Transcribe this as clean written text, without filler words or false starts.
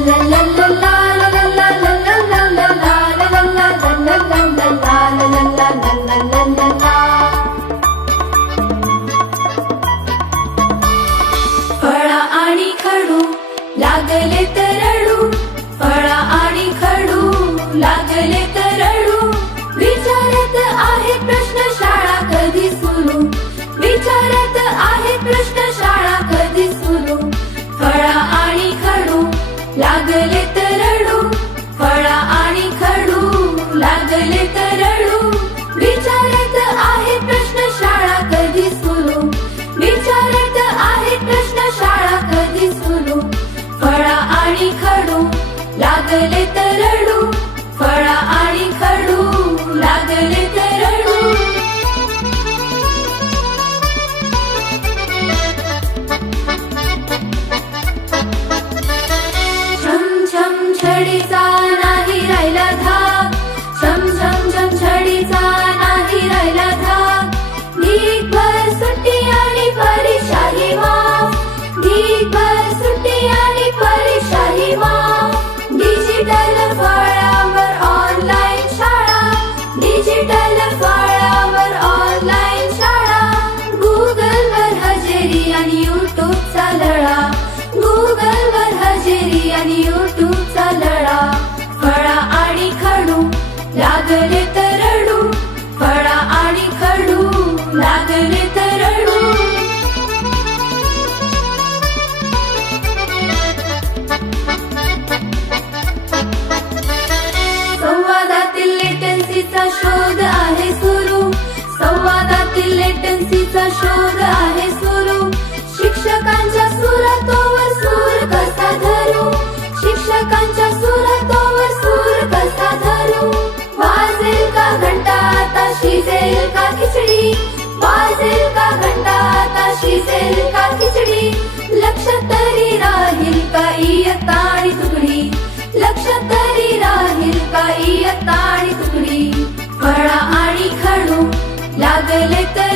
फळा आणि खडू लागले तर रडू, फळा आणि खडू लागले तर रडू. विचारत आहे प्रश्न शाळा कधी सुरू, विचारत आहे प्रश्न शाळा कधी सुरू. फळा आणि खडू लागले तर रडू, फळा आणि खडू लागले तर रडू. विचारत आहे प्रश्न शाळा कधी सुरू, विचारत आहे प्रश्न शाळा कधी सुरू. फळा आणि खडू लागले तर रडू, फळा आणि खडू लागले तर रडू. छम छम छडीचा नाही राहिला धाक, छम छम छम छडीचा नाही राहिला धाक. ढीगभर सुट्टी आणि परीक्षाही माफ, ढीगभर सुट्टी आणि परीक्षाही माफ. डिजिटल फळ्यावर ऑनलाईन शाळा, डिजिटल फळ्यावर ऑनलाईन शाळा. गुगलवर हजेरी आणि युट्यूबचा लळा, गुगलवर हजेरी आणि युट्यूबचा लळा. फळा आणि खडू लागले तर रडू, फळा आणि खडू लागले तर रडू. संवादातील लेटन्सीचा शोध आहे सुरू, संवादातील लेटन्सीचा शोध आहे सुरू. शिक्षकांच्या सुरातोवर सूर कसा धरू, शिक्षकांच्या सुरातोवर सूर कसा धरू. वाजेल का घंटा आता शिजेल का खिचडी, वाजेल का घंटा आता शिजेल का खिचडी. लक्ष तरी राहील का इयत्ता आणि तुकडी, लक्ष तरी राहील का इयत्ता आणि तुकडी. फळा आणि खडू लागले तर